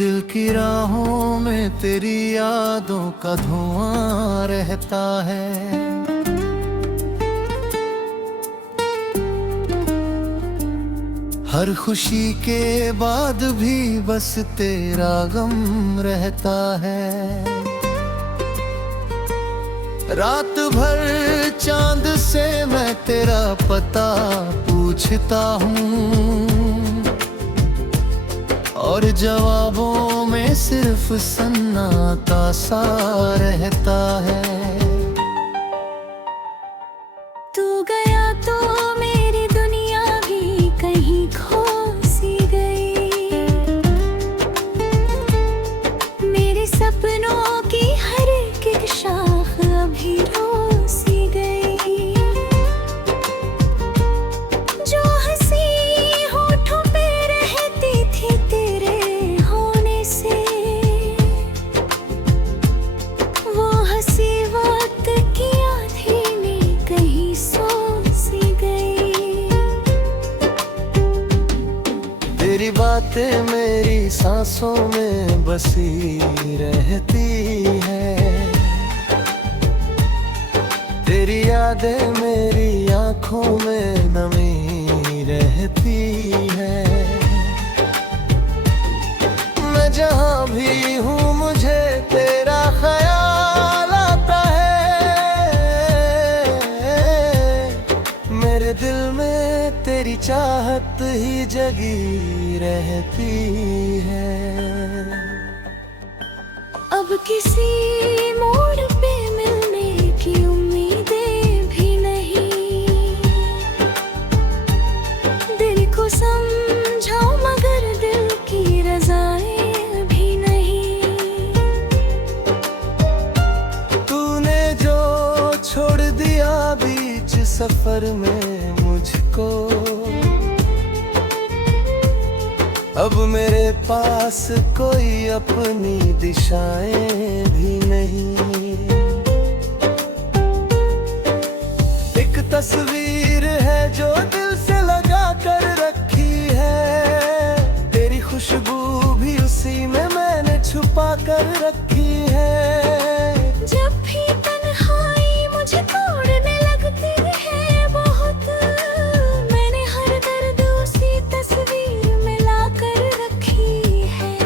दिल की राहों में तेरी यादों का धुआं रहता है। हर खुशी के बाद भी बस तेरा गम रहता है। रात भर चांद से मैं तेरा पता पूछता हूँ और जवाबों में सिर्फ सन्नाटा सा रहता है। तू गया तो मेरी दुनिया भी कहीं खो सी गई। मेरे सपनों की हर एक शाख अभी रो सी गई। जो हंसी होठों पे रहती थी तेरे होने से, वो हंसी वक्त की आधी में कहीं सो सी गई। तेरी बातें मेरी सांसों में बसी रहती है। तेरी यादें मेरी आंखों में नमी रहती है। मैं जहाँ भी हूँ मुझे तेरा ख्याल आता है। मेरे दिल में तेरी चाहत ही जगी रहती है। अब किसी मोड़ पे मिलने की उम्मीदें भी नहीं। दिल को समझाओ मगर दिल की रज़ाएं भी नहीं। तूने जो छोड़ दिया बीच सफर में मुझको, अब मेरे पास कोई अपनी दिशाएं भी नहीं। एक तस्वीर है जो दिल से लगा कर रखी है। तेरी खुशबू भी उसी में मैंने छुपा कर रखी है। जब भी तन्हाई मुझे तोड़ने लगती है बहुत, मैंने हर दर्द उसी तस्वीर में ला कर रखी है।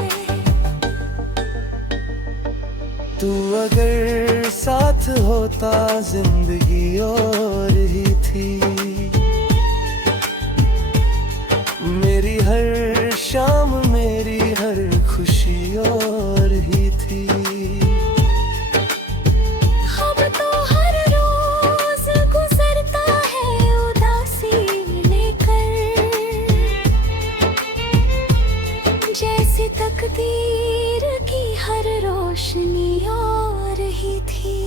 तू अगर साथ होता जिंदगी और ही थी। मेरी हर शाम मेरी हर खुशी और ही थी। अब तो हर रोज गुजरता है उदासी लेकर, जैसे तकदीर की हर रोशनी और ही थी।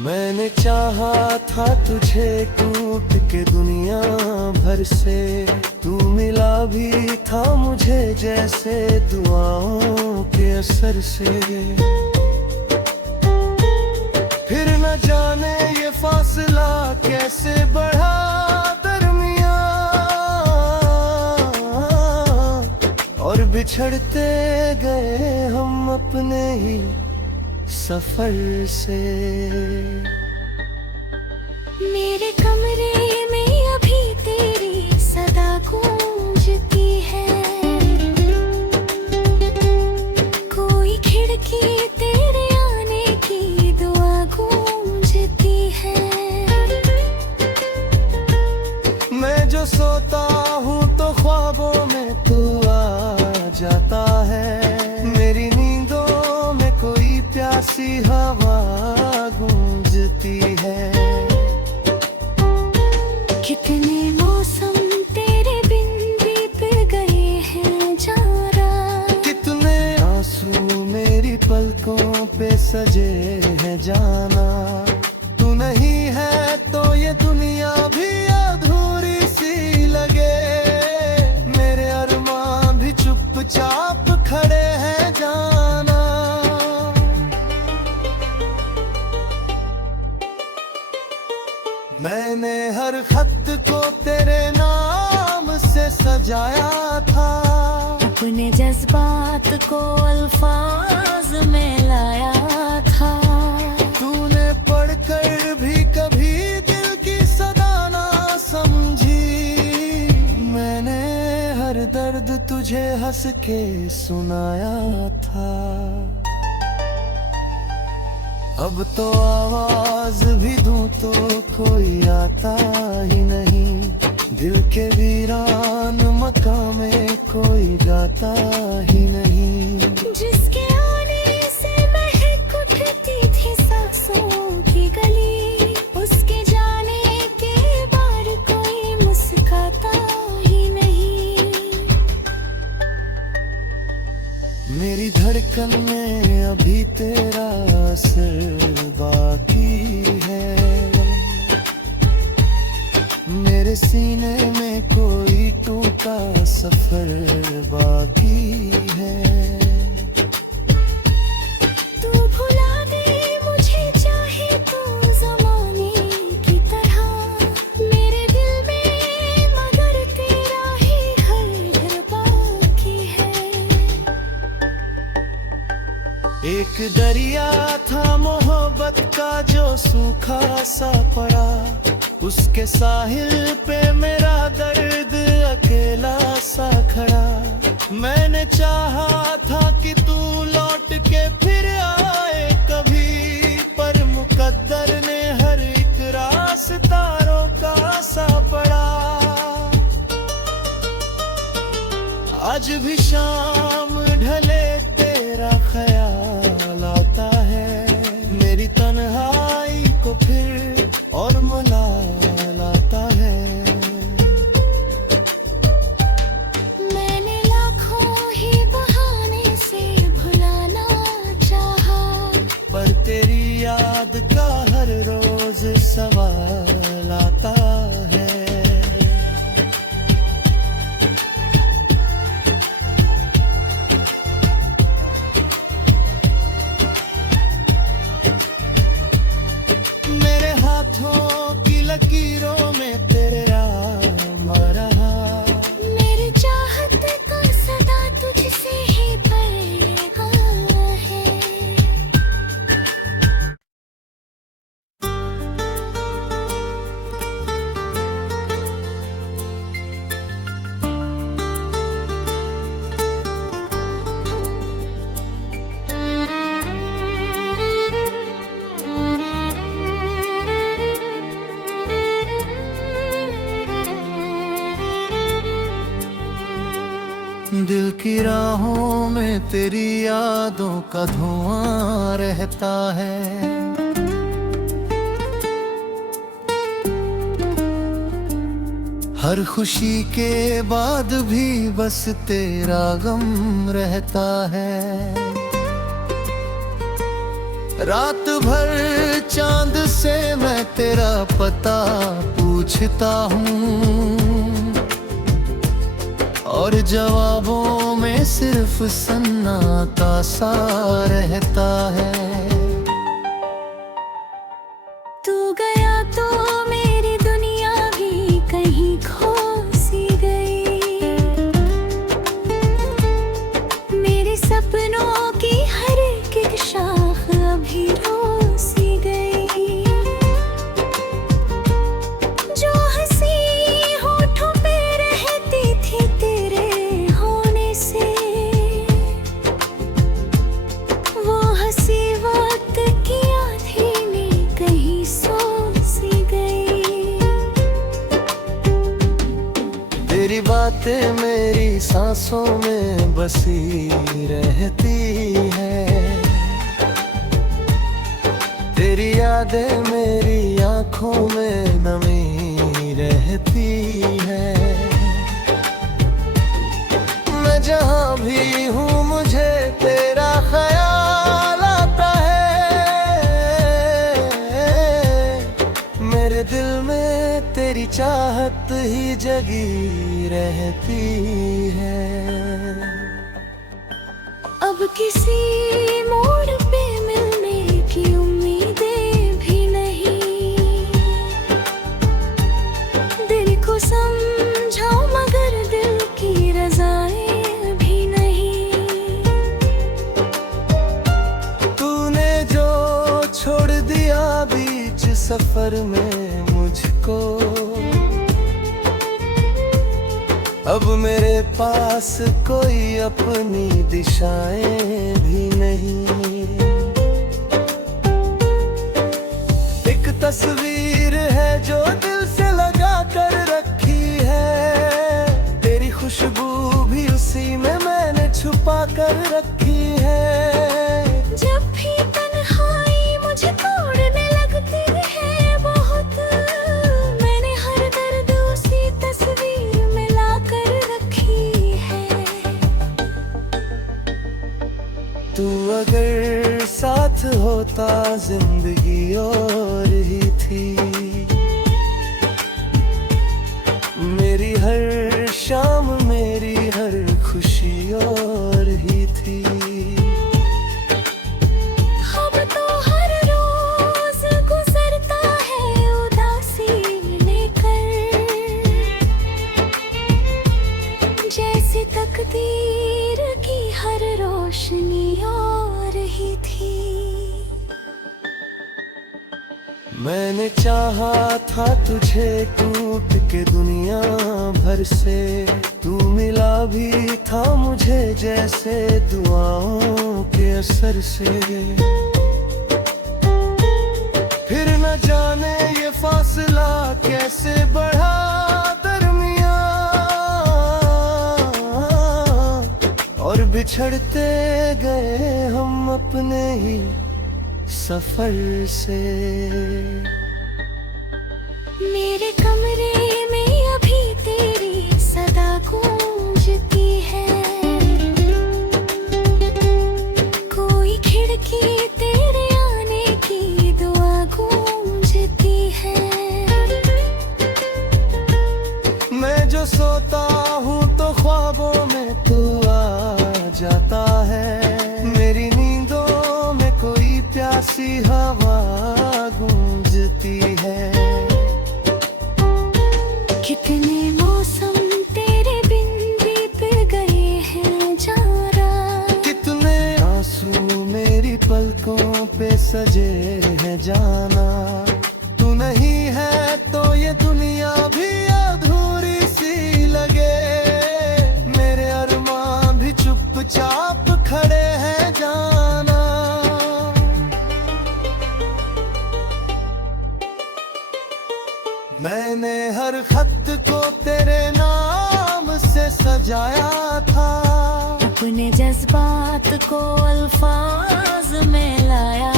मैंने चाहा था तुझे टूट के दुनिया भर से। तू मिला भी था मुझे जैसे दुआओं के असर से। फिर न जाने ये फासला कैसे बढ़ा दरमियां, और बिछड़ते गए हम अपने ही सफर से। मेरे कमरे में अभी तेरी सदा गूंजती है। कोई खिड़की तेरे आने की दुआ गूंजती है। मैं जो सोता हूँ तो ख्वाबों में तू आ जाता है। मेरी नींदों में कोई प्यासी हवा गूंजती है। कितने मौसम तेरे बिन बीत गए हैं जारा। कितने आंसू मेरी पलकों पे सजे हैं जाना। तू नहीं है तो ये दुनिया भी अधूरी सी लगे। मेरे अरमान भी चुपचाप खड़े हैं जाना। मैंने हर खत को तेरे नाम से सजाया था। अपने जज्बात को अल्फाज में लाया था। तूने पढ़कर भी कभी दिल की सदा ना समझी, मैंने हर दर्द तुझे हंस के सुनाया था। अब तो आवाज भी दूं तो कोई आता ही नहीं, दिल के वीरान मकाम में कोई गाता ही नहीं। जिसके आने से महक उठती थी सांसों की गली, उसके जाने के बाद कोई मुस्कुराता ही नहीं। मेरी धड़कन में अभी तेरा असर बाकी है, मेरे सीने में कोई टूटा सफर बाकी है। तू भुला दे मुझे चाहे तो ज़माने की तरह, मेरे दिल में मगर तेरा ही घर बाकी है। एक दरिया था मोहब्बत का जो सूखा सा पड़ा, उसके साहिल पे मेरा दर्द अकेला सा खड़ा। मैंने चाहा था कि तू लौट के फिर आए कभी, पर मुकद्दर ने हर एक रास्ता रोका सा पड़ा। आज भी शाम ढले तेरा ख्याल आता है, मेरी तन्हाई को फिर और मुला लाता है। मैंने लाखों ही बहाने से भुलाना चाहा, पर तेरी याद का हर रोज सवाल आता है। मेरे हाथों की लकीरों में तेरा रहा, मेरी चाहत का सदा तुझसे ही पैगाम है। दिल की राहों में तेरी यादों का धुआं रहता है। हर खुशी के बाद भी बस तेरा गम रहता है। रात भर चांद से मैं तेरा पता पूछता हूँ, और जवाबों में सिर्फ सन्नाटा सा रहता है। तू गया तो मेरी दुनिया भी कहीं खो सी गई, मेरे सपनों की हर एक शाख अभी रो सी गई। जो हंसी होठों पे रहती थी तेरे होने से, वो हंसी वक्त की आधी में कहीं सो सी गई। तेरी बातें मेरी सांसों में बसी रहती है, तेरी यादें मेरी आंखों में नमी रहती है। मैं जहाँ भी हूँ मुझे तेरा ख्याल आता है, मेरे दिल में तेरी चाहत ही जगी रहती है। अब किसी मोड़ पे मिलने की उम्मीदें भी नहीं, दिल को समझाओ मगर दिल की रज़ाएं भी नहीं। सफर में मुझको। अब मेरे पास कोई अपनी दिशाएं भी नहीं। एक तस्वीर है जो दिल से लगा कर रखी है, तेरी खुशबू भी उसी में मैंने छुपा कर रखी है। जब भी तन्हाई मुझे तोड़ने लगती है बहुत, मैंने हर दर्द उसी तस्वीर में ला कर रखी है। तू अगर साथ होता जिंदगी और ही थी, मेरी हर शाम मेरी हर खुशी और ही थी। अब तो हर रोज गुजरता है उदासी लेकर, जैसे तकदीर की हर रोशनी और ही थी। मैंने चाहा था तुझे टूट के दुनिया भर से, तू मिला भी था मुझे जैसे दुआओं के असर से। फिर न जाने ये फासला कैसे बढ़ा दरमियां, और बिछड़ते गए हम अपने ही सफर से। मेरे कमरे में अभी तेरी सदा गूंजती है, कोई खिड़की तेरे आने की दुआ गूंजती है। मैं जो सोता हूँ तो ख्वाबों में तू आ जाता है, मेरी नींदों में कोई प्यासी हवा गूंजती है। कितने मौसम तेरे बिन बीत गए हैं जारा, कितने आंसू मेरी पलकों पे सजे हैं जाना। तू नहीं है तो ये दुनिया भी अधूरी सी लगे, मेरे अरमां भी चुपचाप खड़े हैं जाना। मैंने हर खत को तेरे नाम से सजाया था, अपने जज्बात को अल्फाज में लाया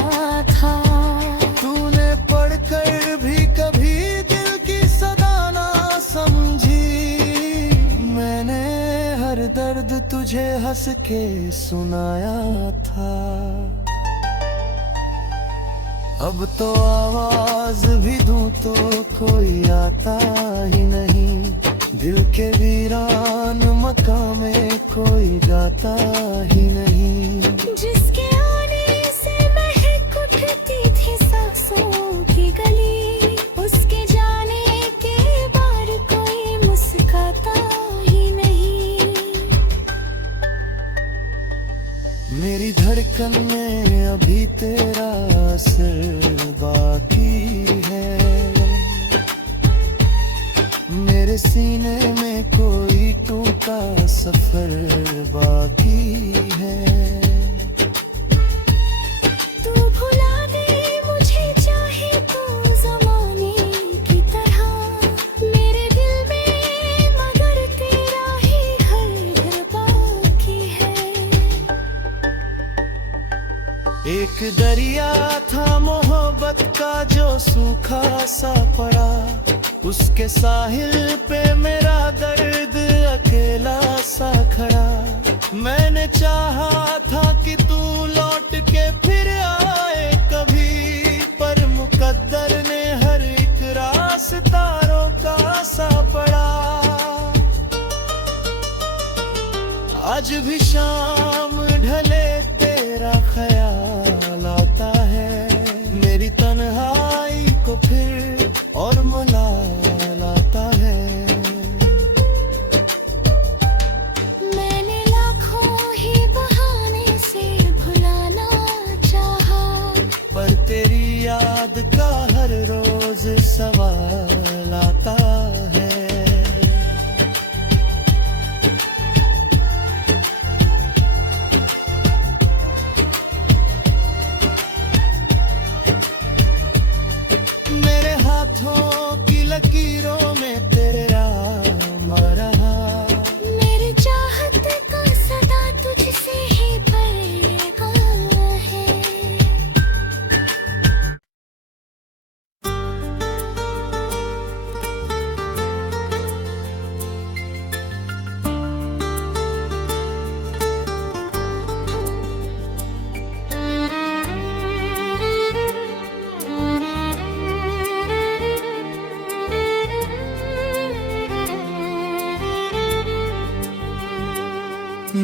था। तूने पढ़कर भी कभी दिल की सदा ना समझी, मैंने हर दर्द तुझे हंस के सुनाया था। अब तो आवाज भी दूं तो कोई आता ही नहीं, दिल के वीरान मकाम में कोई जाता ही नहीं। जिसके आने से महक उठती थी सांसों की गली, उसके जाने के बाद कोई मुस्कुराता ही नहीं। मेरी धड़कन में अभी तेरा असर बाकी है, मेरे सीने में कोई टूटा सफर बाकी है। तू भुला दे मुझे चाहे तो ज़माने की तरह, मेरे दिल में मगर तेरा ही हर घर बाकी है। एक दरिया था मोहब्बत का जो सूखा सा पड़ा, उसके साहिल पे मेरा दर्द अकेला सा खड़ा। मैंने चाहा था कि तू लौट के फिर आए कभी, पर मुकद्दर ने हर एक रास्ता रोका सा पड़ा। आज भी शाम ढले तेरा ख्याल आता है, मेरी तन्हाई को फिर और मलाल आता है। मैंने लाखों ही बहाने से भुलाना चाहा, पर तेरी याद का हर रोज सवाल आता है। मेरे हाथों की लकीरों में तेरे नाम रहा, मेरी चाहत का सदा तुझसे ही पैगाम है।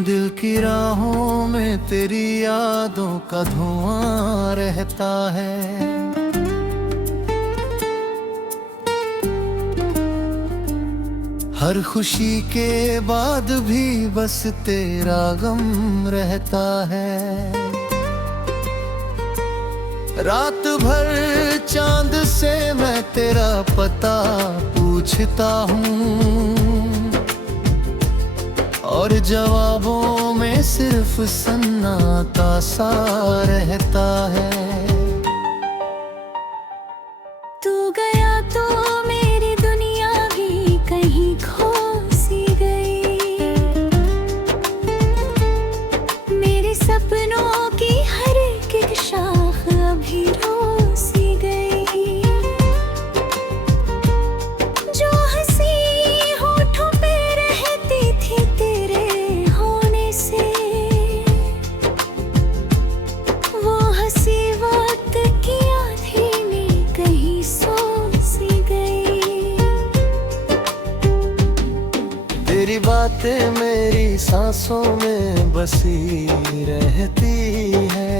दिल की राहों में तेरी यादों का धुआं रहता है। हर खुशी के बाद भी बस तेरा गम रहता है। रात भर चांद से मैं तेरा पता पूछता हूँ, और जवाबों में सिर्फ सन्नाटा सा रहता है। तू गया तो मेरी दुनिया भी कहीं खो सी गई। मेरे सपनों की हर एक शाख अभी रो सी गई। जो हंसी होठों पे रहती थी तेरे होने से, वो हंसी वक्त की आंधी में कहीं सो सी गई। तेरी बातें मेरी सांसों में बसी रहती है।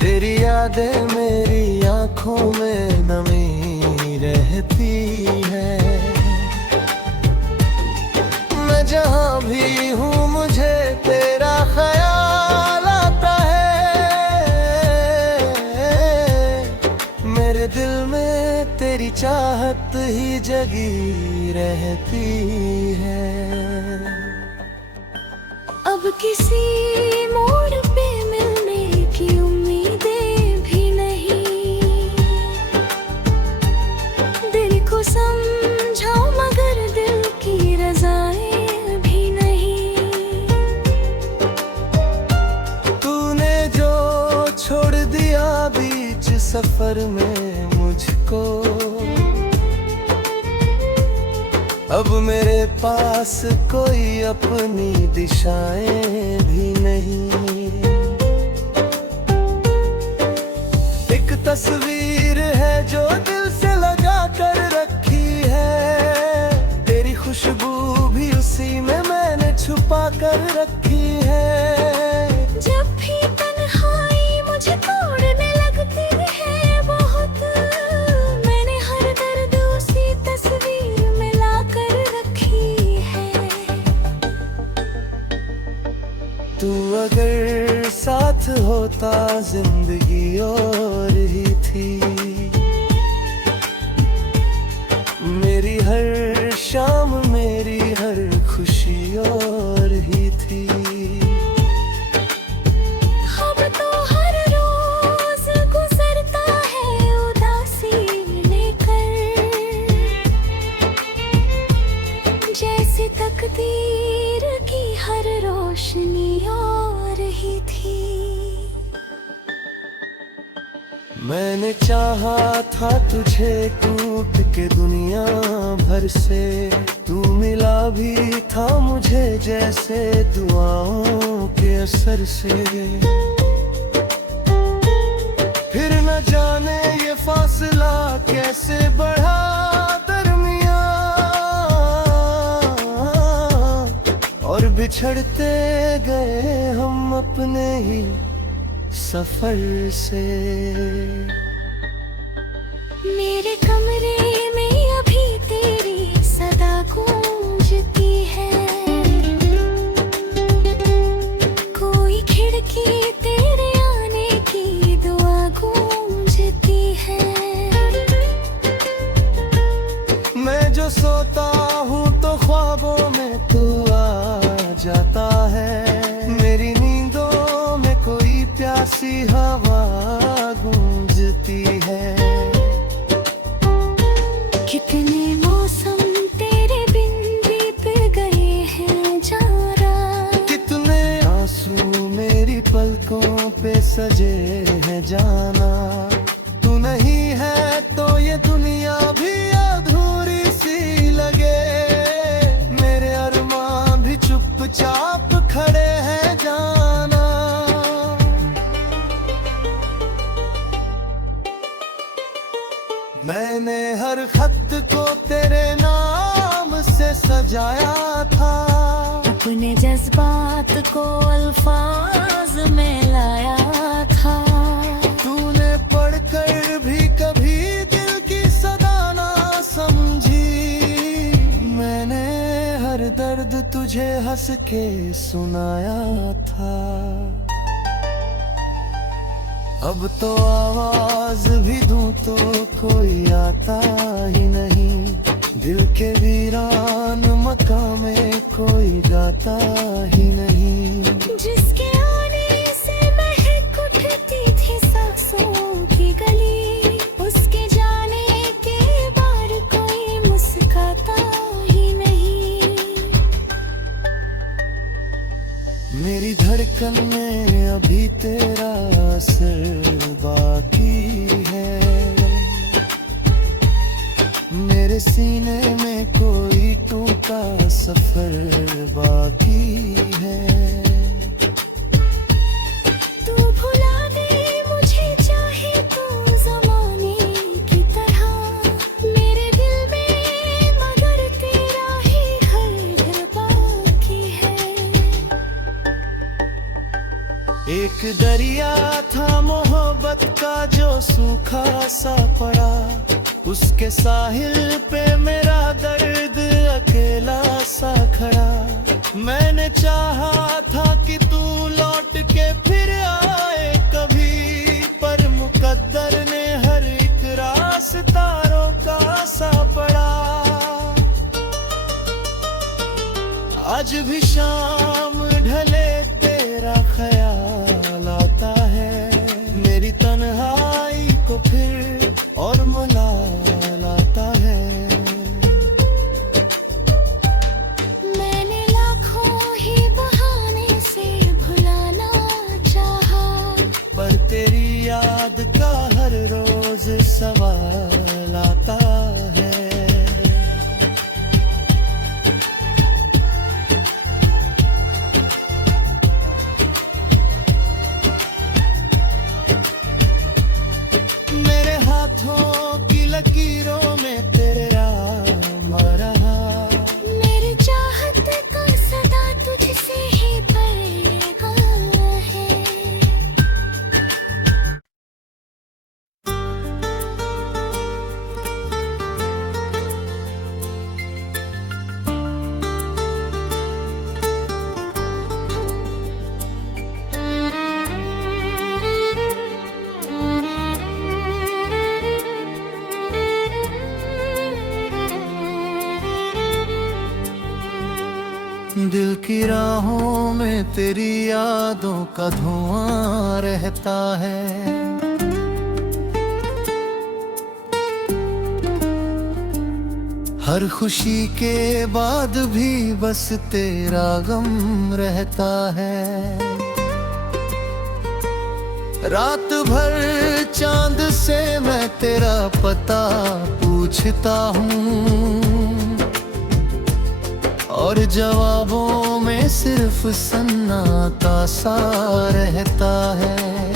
तेरी यादें मेरी आंखों में नमी रहती है। मैं जहाँ भी हूँ मुझे तेरा ख्याल आता है। मेरे दिल में तेरी चाहत ही जगी रहती है। अब किसी मोड़ पे मिलने की उम्मीदें भी नहीं। दिल को समझाओ मगर दिल की रज़ाएं भी नहीं। तूने जो छोड़ दिया बीच सफर में मुझको, अब मेरे पास कोई अपनी दिशाएं भी नहीं। एक तस्वीर है जो दिल से लगा कर रखी है। तेरी खुशबू भी उसी में मैंने छुपा कर रखी है। जब भी तन्हाई मुझे तोड़ने लगती है बहुत, मैंने हर दर्द उसी तस्वीर में ला कर रखी है। तू अगर साथ होता जिंदगी और ही थी। मेरी हर शाम मेरी हर खुशी और ही थी। अब तो हर रोज गुजरता है उदासी लेकर, जैसे तकदीर की हर रोशनी और ही थी। मैंने चाहा था तुझे टूट के दुनिया भर से। तू मिला भी था मुझे जैसे दुआओं के असर से। फिर न जाने ये फासला कैसे बढ़ा दरमियां, और बिछड़ते गए हम अपने ही सफर से। मेरे कमरे में अभी तेरी सदा गूंजती है। कोई खिड़की तेरे आने की दुआ गूंज हवा गूंजती है। कितने मौसम तेरे बिन बीत गए हैं जारा, कितने आंसू मेरी पलकों पे सजे हैं जाना। तू नहीं है तो ये दुनिया भी अधूरी सी लगे, मेरे अरमान भी चुपचाप खड़े हैं जाना। मैंने हर खत को तेरे नाम से सजाया था, अपने जज्बात को अल्फाज में लाया था। तूने पढ़कर भी कभी दिल की सदा ना समझी, मैंने हर दर्द तुझे हंस के सुनाया था। अब तो आवाज भी दूं तो कोई आता ही नहीं, दिल के वीरान मकाम में कोई गाता ही नहीं। जिसके आने से महक उठती थी सांसों की गली, उसके जाने के बाद कोई मुस्कुराता ही नहीं। मेरी धड़कन में अभी तेरा असर बाकी है, मेरे सीने में कोई टूटा सफर बाकी है। तू भुला दे मुझे चाहे तो ज़माने की तरह, मेरे दिल में मगर तेरा ही घर बाकी है। एक दरिया था मोहब्बत का जो सूखा सा पड़ा, उसके साहिल पे मेरा दर्द अकेला सा खड़ा। मैंने चाहा था कि तू लौट के फिर आए कभी, पर मुकद्दर ने हर एक रास्ता रोका सा पड़ा। आज भी शाम ढले तेरा ख्याल आता है, मेरी तन्हाई को फिर और मुला लाता है। मैंने लाखों ही बहाने से भुलाना चाहा, पर तेरी याद का हर रोज सवाल आता है। मेरे हाथों की लकीरों में तेरे नाम रहा, मेरी चाहत का सदा तुझसे ही पैगाम है। दिल की राहों में तेरी यादों का धुआं रहता है। हर खुशी के बाद भी बस तेरा गम रहता है। रात भर चांद से मैं तेरा पता पूछता हूँ, और जवाबों में सिर्फ सन्नाटा सा रहता है।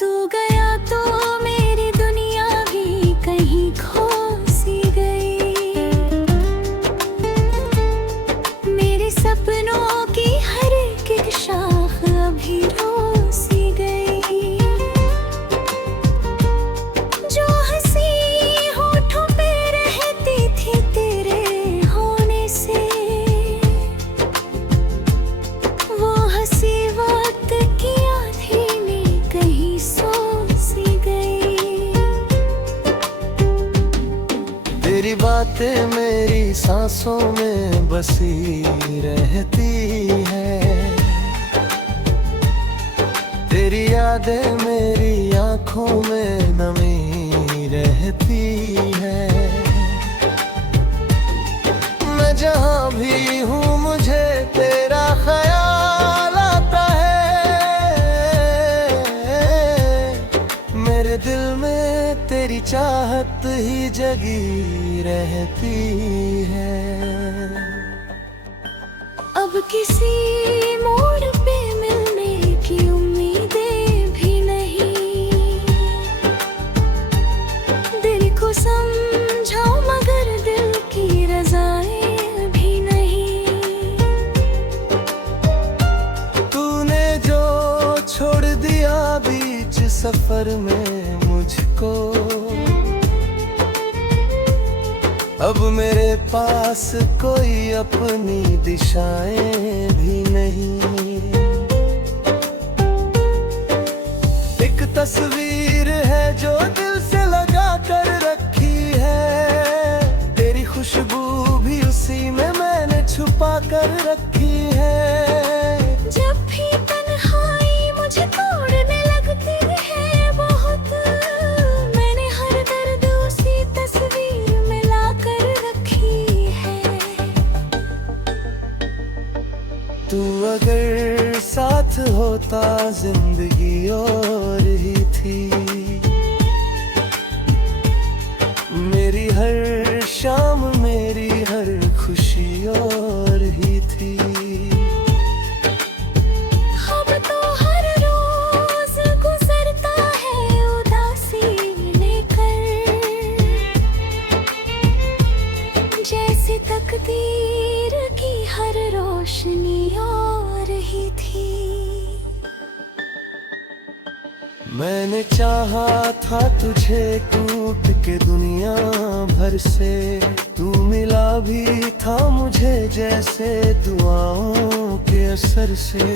तू गया तो मेरी दुनिया भी कहीं खो सी गई, मेरे सपनों की हर एक शाख अभी रो सी गई। जो हंसी होठों पे रहती थी तेरे होने से, वो हंसी वक्त की आधी में कहीं सो सी गई। तेरी बातें मेरी सांसों में बसी रहती है, तेरी यादें मेरी आंखों में नमी रहती है। मैं जहाँ भी हूँ मुझे तेरा ख्याल आता है। मेरे दिल में तेरी चाहत ही जगी रहती है। अब किसी मोड़ पे मिलने की उम्मीदें भी नहीं। दिल को समझो मगर दिल की रज़ाएं भी नहीं। तूने जो छोड़ दिया बीच सफर में मुझको, अब मेरे पास कोई अपनी दिशाएं भी नहीं। एक तस्वीर है जो दिल से लगा कर रखी है। तेरी खुशबू भी उसी में मैंने छुपा कर रखी है। जब भी तन्हाई मुझे तोड़ने लगती है बहुत, मैंने हर दर्द उसी तस्वीर में ला कर रखी है। तू अगर साथ होता जिंदगी और ही थी। मेरी हर शाम मेरी हर खुशी और ही थी। अब तो हर रोज गुजरता है उदासी लेकर, जैसे तकदीर की हर रोशनी और ही थी। मैंने चाहा था तुझे टूट के दुनिया भर से। तू मिला भी था मुझे जैसे दुआओं के असर से।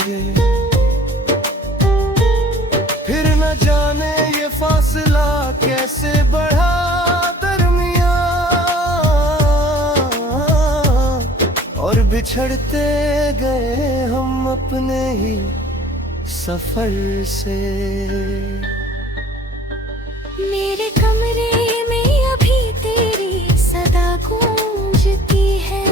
फिर न जाने ये फासला कैसे बढ़ा दरमियां, और बिछड़ते गए हम अपने ही सफर से। मेरे कमरे में अभी तेरी सदा गूंजती है।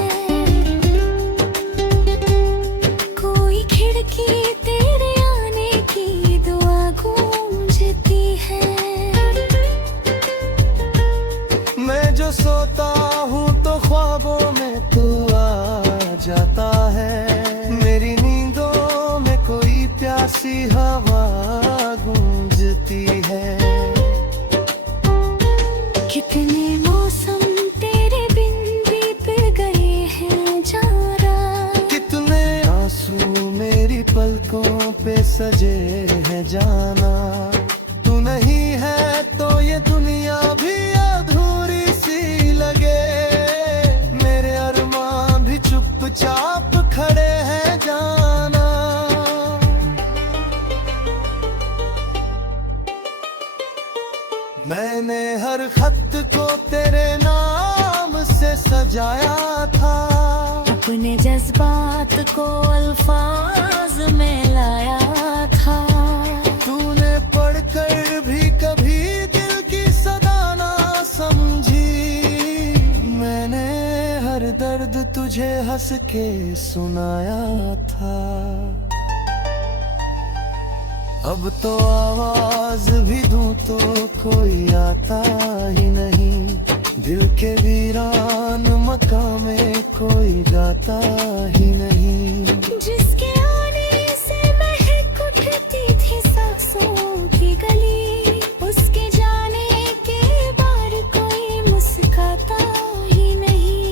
कोई खिड़की तेरे आने की दुआ गूंजती है। मैं जो सोता हूँ तो ख्वाबों में तू आ जाता है। मेरी नींदों में कोई प्यासी हवा गूंजती है। कितने मौसम तेरे बिन बीत गए हैं जारा। कितने आंसू मेरी पलकों पे सजे हैं जाना। तू नहीं है तो ये दुनिया भी अधूरी सी लगे। मेरे अरमां भी चुपचाप खड़े हैं जाना। मैंने हर खत को तेरे नाम से सजाया था। अपने जज्बात को अल्फाज में लाया था। तूने पढ़कर भी कभी दिल की सदा ना समझी। मैंने हर दर्द तुझे हंस के सुनाया था। अब तो आवाज भी दूं तो कोई आता ही नहीं। दिल के वीरान मकाम में कोई गाता ही नहीं। जिसके आने से महक उठती थी सांसों की गली, उसके जाने के बाद कोई मुस्कुराता ही नहीं।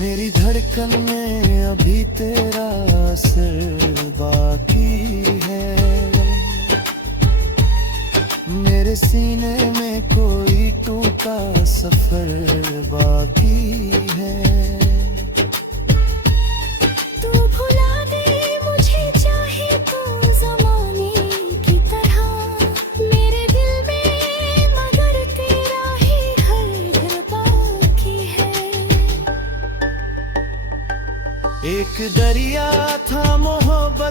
मेरी धड़कन में अभी तेरा असर बाकी है। मेरे सीने में कोई टूटा सफर बाकी है। तू भुला दे मुझे चाहे तो ज़माने की तरह। मेरे दिल में मगर तेरा ही हर घर बाकी है। एक दरिया था मोहब्बत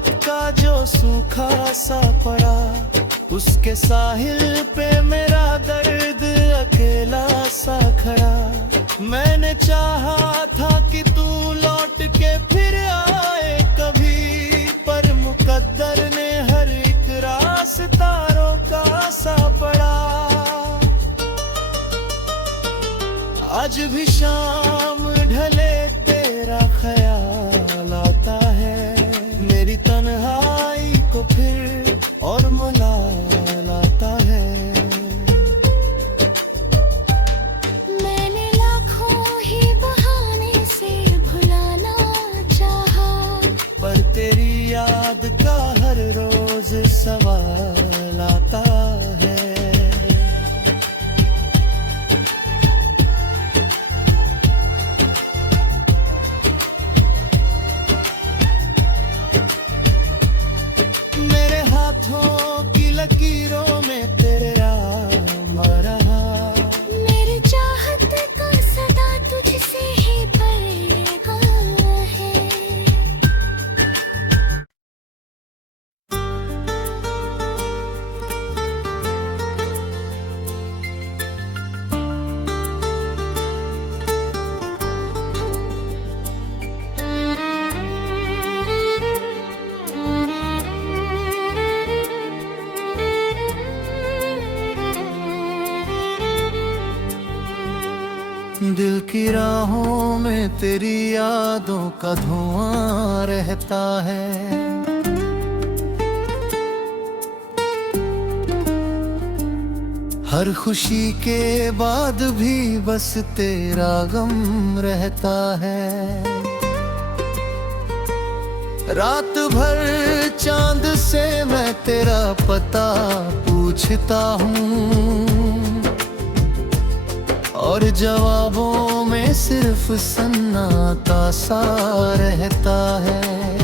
सा पड़ा। उसके साहिल पे मेरा दर्द अकेला सा खड़ा। मैंने चाहा था कि तू लौट के फिर आए कभी, पर मुकद्दर ने हर एक रास्ता रोका सा पड़ा। आज भी शाम ढले तेरा ख्याल आता है, मेरी तन्हाई को फिर और मलाल आता है। मैंने लाखों ही बहाने से भुलाना चाहा, पर तेरी याद का हर रोज सवाल आता है। मेरे हाथों की लकीरों में तेरे नाम रहा। मेरी चाहत का सदा तुझसे ही पैगाम है। दिल की राहों में तेरी यादों का धुआं रहता है। हर खुशी के बाद भी बस तेरा गम रहता है। रात भर चांद से मैं तेरा पता पूछता हूँ, और जवाबों में सिर्फ सन्नाटा सा रहता है।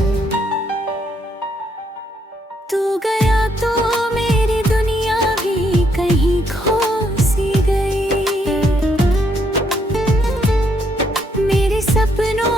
तू गया तो मेरी दुनिया भी कहीं खो सी गई। मेरे सपनों